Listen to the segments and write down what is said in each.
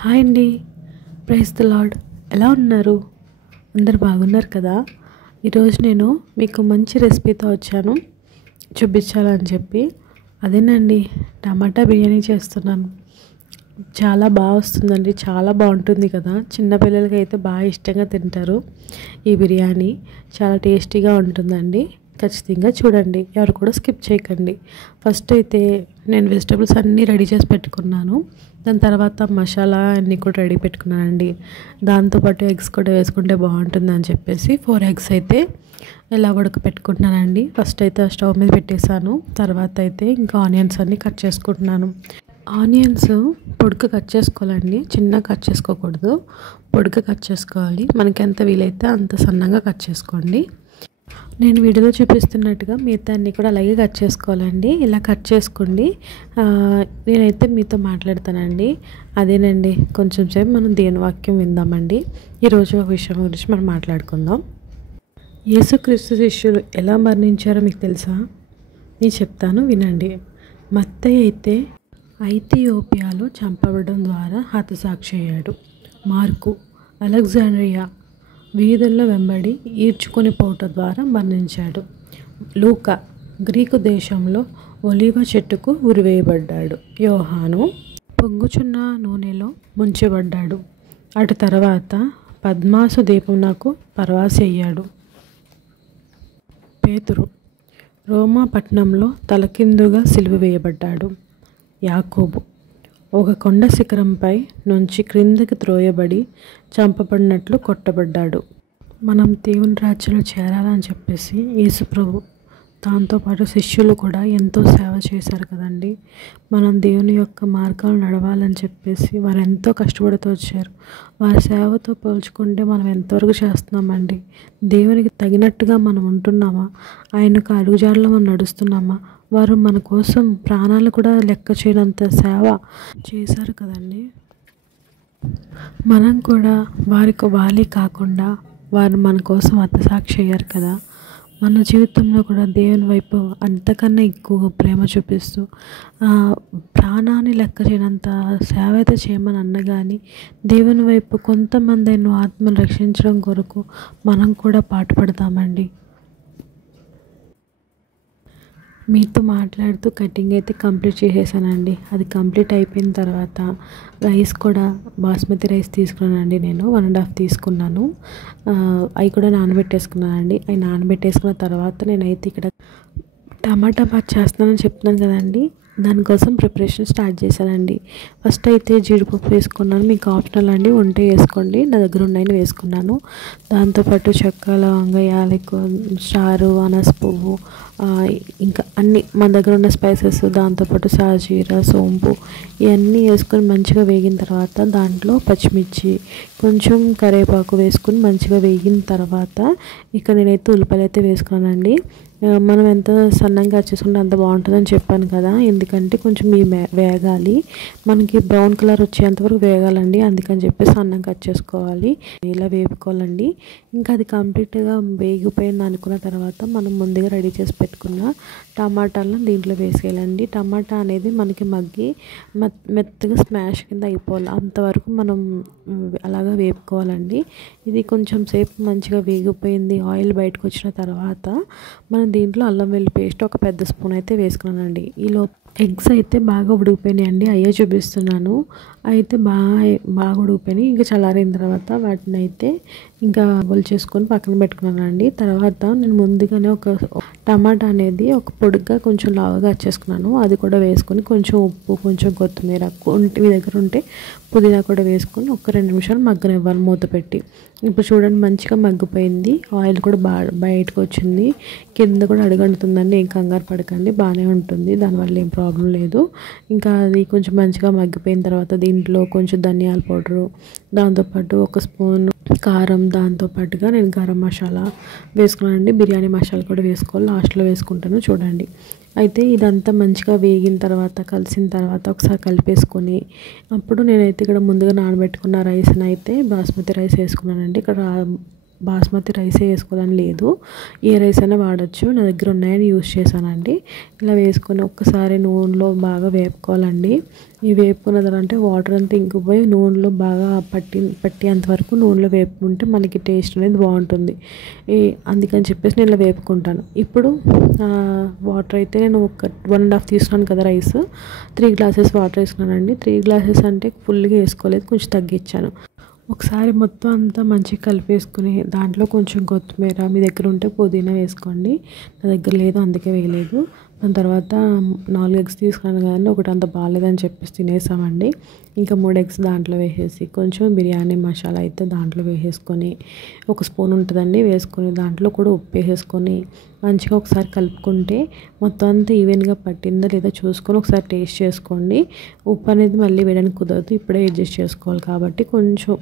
Hi అండి. Praise the Lord. ఎలా ఉన్నారు? అందరు బాగున్నారు కదా? ఈరోజు నేను మీకు మంచి రెసిపీతో వచ్చాను చూపించాలని చెప్పి. అదేనండి, టమాటా బిర్యానీ చేస్తున్నాను. చాలా బాగా వస్తుందండి, చాలా బాగుంటుంది కదా. చిన్నపిల్లలకి అయితే బాగా ఇష్టంగా తింటారు ఈ బిర్యానీ. చాలా టేస్టీగా ఉంటుందండి. ఖచ్చితంగా చూడండి, ఎవరు కూడా స్కిప్ చేయకండి. ఫస్ట్ అయితే నేను వెజిటబుల్స్ అన్నీ రెడీ చేసి పెట్టుకున్నాను. దాని తర్వాత మసాలా అన్నీ కూడా రెడీ పెట్టుకున్నానండి. దాంతోపాటు ఎగ్స్ కూడా వేసుకుంటే బాగుంటుందని చెప్పేసి 4 ఎగ్స్ అయితే ఇలా ఉడకపెట్టుకుంటున్నానండి. ఫస్ట్ అయితే స్టవ్ మీద పెట్టేశాను. తర్వాత అయితే ఇంకా ఆనియన్స్ అన్నీ కట్ చేసుకుంటున్నాను. ఆనియన్స్ పొడుగ్గా కట్ చేసుకోవాలండి, చిన్నగా కట్ చేసుకోకూడదు. పొడుగ్గా కట్ చేసుకోవాలి. మనకి ఎంత వీలైతే అంత సన్నగా కట్ చేసుకోండి. నేను వీడియోలో చూపిస్తున్నట్టుగా మిగతా అన్నీ కూడా అలాగే కట్ చేసుకోవాలండి. ఇలా కట్ చేసుకోండి. నేనైతే మీతో మాట్లాడతానండి. అదేనండి, కొంచెం సేపు మనం దేవుని వాక్యం విందామండి. ఈరోజు ఒక విషయం గురించి మనం మాట్లాడుకుందాం. యేసుక్రీస్తు శిష్యులు ఎలా మరణించారో మీకు తెలుసా? నేను చెప్తాను, వినండి. మత్తయి అయితే ఐథియోపియాలో చంపబడడం ద్వారా హతసాక్షి అయ్యాడు. మార్కు అలెగ్జాండ్రియా వీధుల్లో వెంబడి ఈడ్చుకొని పోవటం ద్వారా మరణించాడు. లూకా గ్రీకు దేశంలో ఒలీవ చెట్టుకు ఉరివేయబడ్డాడు. యోహాను పొంగుచున్న నూనెలో ముంచబడ్డాడు. అటు తర్వాత పద్మాసు దీపమునకు పరవాసి అయ్యాడు. పేతురు రోమా పట్టణంలో తలకిందుగా సిలువ వేయబడ్డాడు. యాకోబు ఒక కొండ శిఖరంపై నుంచి క్రిందకి త్రోయబడి చంపబడినట్లు కొట్టబడ్డాడు. మనం దేవుని రాజ్యంలో చేరాలని చెప్పేసి యేసుప్రభు దాంతోపాటు శిష్యులు కూడా ఎంతో సేవ చేశారు కదండి. మనం దేవుని యొక్క మార్గాలు నడవాలని చెప్పేసి వారు ఎంతో కష్టపడుతూ వచ్చారు. వారి సేవతో పోల్చుకుంటే మనం ఎంతవరకు చేస్తున్నామండి? దేవునికి తగినట్టుగా మనం ఉంటున్నామా? ఆయనకు అడుగుజాడలో మనం నడుస్తున్నామా? వారు మన కోసం ప్రాణాలు కూడా లెక్క చేయనంత సేవ చేశారు కదండి. మనం కూడా వారికి వాలి కాకుండా వారు మన కోసం హతసాక్షి అయ్యారు కదా. మన జీవితంలో కూడా దేవుని వైపు అంతకన్నా ఎక్కువ ప్రేమ చూపిస్తూ ప్రాణాన్ని లెక్క చేయనంత సేవ అయితే చేయమని అన్న కానీ దేవుని వైపు కొంతమంది ఆత్మను రక్షించడం కొరకు మనం కూడా పాటుపడతామండి. మీతో మాట్లాడుతూ కటింగ్ అయితే కంప్లీట్ చేసేసానండి. అది కంప్లీట్ అయిపోయిన తర్వాత రైస్ కూడా బాస్మతి రైస్ తీసుకున్నానండి. నేను 1.5 తీసుకున్నాను. అవి కూడా నానబెట్టేసుకున్నానండి. అవి నానబెట్టేసుకున్న తర్వాత నేనైతే ఇక్కడ టమాటా బాత్ చేస్తున్నానని చెప్తున్నాను కదండి, దానికోసం ప్రిపరేషన్ స్టార్ట్ చేశానండి. ఫస్ట్ అయితే జీడిపప్పు వేసుకున్నాను. మీకు ఆప్షనల్ అండి, ఉంటే వేసుకోండి. నా దగ్గర ఉన్నాయని వేసుకున్నాను. దాంతోపాటు చెక్క, లవంగ, యాలకు, స్టారు, అనాస పువ్వు, ఇంకా అన్నీ మన దగ్గర ఉన్న స్పైసెస్, దాంతోపాటు సాజీరా, సోంపు ఇవన్నీ వేసుకొని మంచిగా వేగిన తర్వాత దాంట్లో పచ్చిమిర్చి, కొంచెం కరివేపాకు వేసుకొని మంచిగా వేగిన తర్వాత ఇక్కడ నేనైతే ఉల్లిపాయలు అయితే వేసుకున్నానండి. మనం ఎంత సన్నంగా చేసుకుంటే అంత బాగుంటుందని చెప్పాను కదా, ఎందుకంటే కొంచెం వేగాలి, మనకి బ్రౌన్ కలర్ వచ్చేంతవరకు వేగాలండి. అందుకని చెప్పి సన్నంగా కట్ చేసుకోవాలి, ఇలా వేపుకోవాలండి. ఇంకా అది కంప్లీట్గా వేగిపోయింది అనుకున్న తర్వాత మనం ముందుగా రెడీ చేసి పెట్టుకున్న టమాటాలను దీంట్లో వేసేయాలండి. టమాటా అనేది మనకి మగ్గి మెత్తగా స్మాష్ కింద అయిపోవాలి, అంతవరకు మనం అలాగా వేపుకోవాలండి. ఇది కొంచెం సేపు మంచిగా వేగిపోయింది, ఆయిల్ బయటకు వచ్చిన తర్వాత మనం దీంట్లో అల్లం వెల్లుల్లి పేస్ట్ ఒక పెద్ద స్పూన్ అయితే వేసుకున్నానండి. ఈలో ఎగ్స్ అయితే బాగా ఉడికిపోయినాయండి, అయ్యే చూపిస్తున్నాను. అయితే బాగా ఉడికిపోయినాయి. ఇంకా చల్లారిన తర్వాత వాటిని అయితే ఇంకా చేసుకొని పక్కన పెట్టుకున్నానండి. తర్వాత నేను ముందుగానే ఒక టమాటా అనేది ఒక పొడిగా కొంచెం లావుగా వచ్చేసుకున్నాను. అది కూడా వేసుకొని కొంచెం ఉప్పు, కొంచెం కొత్తిమీర మీ దగ్గర ఉంటే పుదీనా కూడా వేసుకొని ఒక 2 నిమిషాలు మగ్గనివ్వాలి మూత పెట్టి. ఇప్పుడు చూడండి మంచిగా మగ్గిపోయింది, ఆయిల్ కూడా బయటకు వచ్చింది, కింద కూడా అడుగంటుతుందండి. ఏం కంగారు పడకండి, బాగానే ఉంటుంది, దానివల్ల ఏం ప్రాబ్లం లేదు. ఇంకా అది కొంచెం మంచిగా మగ్గిపోయిన తర్వాత దీంట్లో కొంచెం ధనియాల పౌడరు, దాంతోపాటు ఒక స్పూన్ కారం, దాంతోపాటుగా నేను గరం మసాలా వేసుకున్నానండి. బిర్యానీ మసాలా కూడా వేసుకోవాలి, లాస్ట్లో వేసుకుంటాను చూడండి. అయితే ఇదంతా మంచిగా వేగిన తర్వాత కలిసిన తర్వాత ఒకసారి కలిపేసుకొని అప్పుడు నేనైతే ఇక్కడ ముందుగా నానబెట్టుకున్న రైస్ని అయితే బాస్మతి రైస్ వేసుకున్నానండి. ఇక్కడ బాస్మతి రైసే వేసుకోవాలని లేదు, ఏ రైస్ అయినా వాడచ్చు. నా దగ్గర ఉన్నాయని యూస్ చేశానండి. ఇలా వేసుకొని ఒక్కసారి నూనెలో బాగా వేపుకోవాలండి. ఈ వేపుకున్నదంటే వాటర్ అంతా ఇంకిపోయి నూనెలో బాగా పట్టేంత వరకు నూనెలో వేపుకుంటే మనకి టేస్ట్ అనేది బాగుంటుంది. అందుకని చెప్పేసి నేను ఇలా వేపుకుంటాను. ఇప్పుడు వాటర్ అయితే నేను ఒక 1.5 తీసుకున్నాను కదా రైస్, 3 గ్లాసెస్ వాటర్ వేసుకున్నానండి. 3 గ్లాసెస్ అంటే ఫుల్గా వేసుకోలేదు, కొంచెం తగ్గించాను. ఒకసారి మొత్తం అంతా మంచిగా కలిపేసుకుని దాంట్లో కొంచెం కొత్తిమీర, మీ దగ్గర ఉంటే పుదీనా వేసుకోండి. నా దగ్గర లేదు అందుకే వేయలేదు. దాని తర్వాత 4 ఎగ్స్ తీసుకున్నాను కదండి, ఒకటి అంత బాగాలేదని చెప్పేసి తినేసామండి. ఇంకా 3 ఎగ్స్ దాంట్లో వేసేసి కొంచెం బిర్యానీ మసాలా అయితే దాంట్లో వేసేసుకొని, ఒక స్పూన్ ఉంటుందండి వేసుకొని, దాంట్లో కూడా ఉప్పు వేసేసుకొని మంచిగా ఒకసారి కలుపుకుంటే మొత్తం అంతా ఈవెన్గా పట్టిందా లేదా చూసుకొని ఒకసారి టేస్ట్ చేసుకోండి. ఉప్పు అనేది మళ్ళీ వేయడానికి కుదరదు, ఇప్పుడే అడ్జస్ట్ చేసుకోవాలి కాబట్టి కొంచెం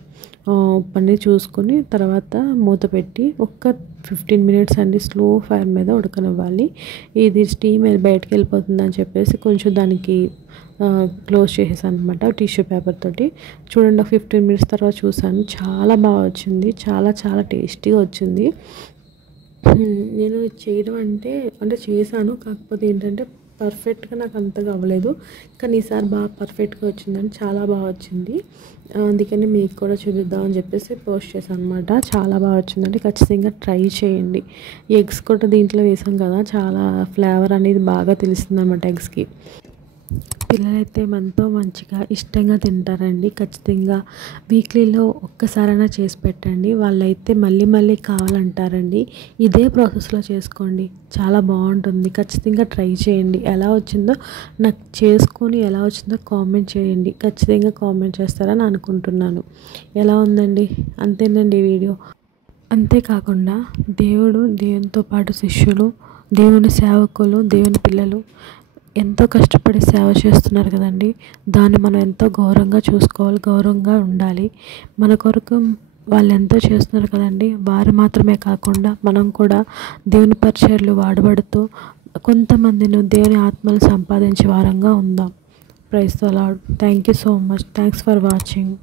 ఉప్పు అనేది చూసుకొని తర్వాత మూత పెట్టి ఒక 15 మినిట్స్ అండి స్లో ఫైర్ మీద ఉడకనివ్వాలి. ఇది స్టీమ్ బయటకు వెళ్ళిపోతుందని చెప్పేసి కొంచెం దానికి క్లోజ్ చేసేసాను అనమాట టిష్యూ పేపర్ తోటి. చూడండి 15 మినిట్స్ తర్వాత చూసాను, చాలా బాగా వచ్చింది, చాలా చాలా టేస్టీగా వచ్చింది. నేను చేయడం అంటే చేశాను, కాకపోతే ఏంటంటే పర్ఫెక్ట్గా నాకు అంతగా అవ్వలేదు, కానీ ఈసారి బాగా పర్ఫెక్ట్గా వచ్చిందని చాలా బాగా వచ్చింది. అందుకని మీకు కూడా చూపిద్దామని చెప్పేసి పోస్ట్ చేశాను అనమాట. చాలా బాగా వచ్చిందండి, ఖచ్చితంగా ట్రై చేయండి. ఎగ్స్ కూడా దీంట్లో వేసాం కదా, చాలా ఫ్లేవర్ అనేది బాగా తెలుస్తుంది అన్నమాట ఎగ్స్కి. పిల్లలైతే ఎంతో మంచిగా ఇష్టంగా తింటారండి. ఖచ్చితంగా వీక్లీలో ఒక్కసారైనా చేసి పెట్టండి, వాళ్ళైతే మళ్ళీ మళ్ళీ కావాలంటారండి. ఇదే ప్రాసెస్లో చేసుకోండి, చాలా బాగుంటుంది. ఖచ్చితంగా ట్రై చేయండి. ఎలా వచ్చిందో నాకు చేసుకొని ఎలా వచ్చిందో కామెంట్ చేయండి. ఖచ్చితంగా కామెంట్ చేస్తారని అనుకుంటున్నాను. ఎలా ఉందండి? అంతేనండి ఈ వీడియో. అంతేకాకుండా దేవునితో పాటు శిష్యులు, దేవుని సేవకులు, దేవుని పిల్లలు ఎంతో కష్టపడి సేవ చేస్తున్నారు కదండి. దాన్ని మనం ఎంతో గౌరవంగా చూసుకోవాలి, గౌరవంగా ఉండాలి. మన కొరకు వాళ్ళు ఎంతో చేస్తున్నారు కదండి. వారు మాత్రమే కాకుండా మనం కూడా దేవుని పరిచర్యలు వాడబడుతూ కొంతమందిని దేవుని ఆత్మలు సంపాదించే వారంగా ఉందాం. Praise the Lord. Thank you so much. Thanks for watching.